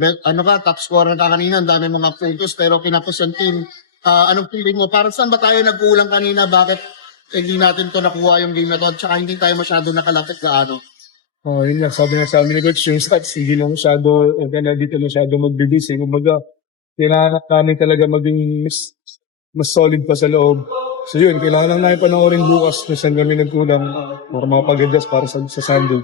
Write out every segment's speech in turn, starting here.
Ano ka, top scorer ka kanina, ang dami mga focus, pero kinapos yung team. Anong feeling mo? Parang saan ba tayo nagkulang kanina? Bakit hindi natin to nakuha yung game na to? At saka hindi tayo masyado nakalapit gaano. Yun nga, sabi nga sa amin ni Coach, yung stats, hindi lang masyado, dito masyado magbilis. Kumbaga, kailangan namin talaga maging mas solid pa sa loob. So yun, kailangan lang namin panoorin bukas kung saan kami nagkulang para makapag-adjust para sa Sunday.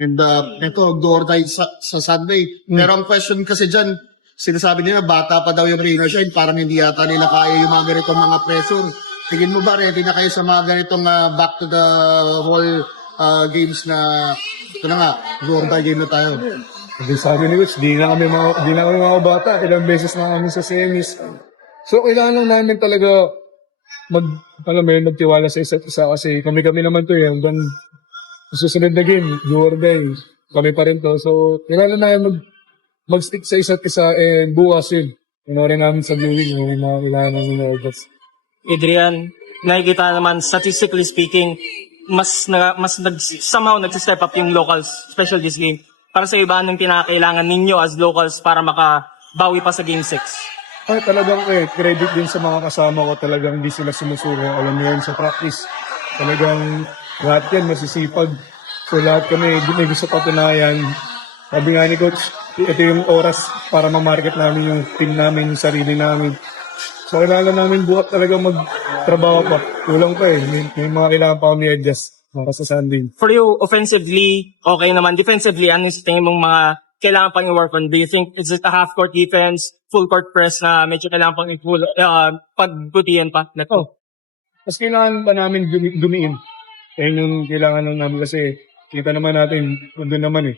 And ito, go or die sa Sunday. Pero ang question kasi dyan, sinasabi nila bata pa daw yung Rainer Shine, parang hindi yata nila kaya yung mga ganitong mga pressure. Tingin mo ba ready na kayo sa mga ganitong back to the whole games na ito na nga, go or die game na tayo. Sabi sa amin ni Coach, di na kami mga bata. Ilang beses na kami sa semis. So, kailangan lang namin talaga magtiwala sa isa't isa kasi kami naman to hanggang susunod na game, do or die. Kami pa rin to. So, kailangan namin mag-stick sa isa't isa and bukas yun. Rin namin sa viewing yung mga kailangan namin na-adjust. Adrian, nakikita naman, statistically speaking, somehow nag-step up yung locals, especially this game. Para sa iba, anong pinakailangan ninyo as locals para makabawi pa sa Game 6? Talagang credit din sa mga kasama ko. Talagang hindi sila sumusuko. Alam mo yan sa practice. Talagang lahat yan masisipag. So lahat kami may gusto patunayan. Sabi nga ni Coach, ito yung oras para ma-market namin yung team namin, yung sarili namin. So kailangan namin buhat talaga magtrabaho pa. Kulang pa may mga kailangan pa kami adjust para sa Sunday. For you, offensively, okay naman. Defensively, ano yung tingin mong mga kailangan pang i-work on? Do you think it's just a half-court defense, full-court press na medyo kailangan pang pagbutihan pa? Mas kailangan pa namin gumiin. Yung kailangan lang namin kasi kita naman natin, doon naman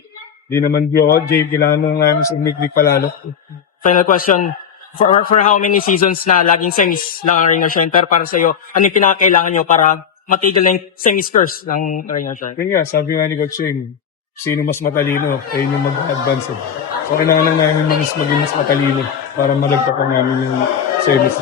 Hindi naman Jay, kailangan lang namin sa umiklik palalo. Final question. For how many seasons na laging semis lang ang Rainer Shine? Pero para sa'yo, ano yung pinakakailangan nyo para matigil na yung semis curse ng Rainer Shine? Kaya nga, sabi nga ni Coach sino mas matalino, yung mag-advance. So kailangan lang namin maging mas matalino para malagpakan namin yung semis.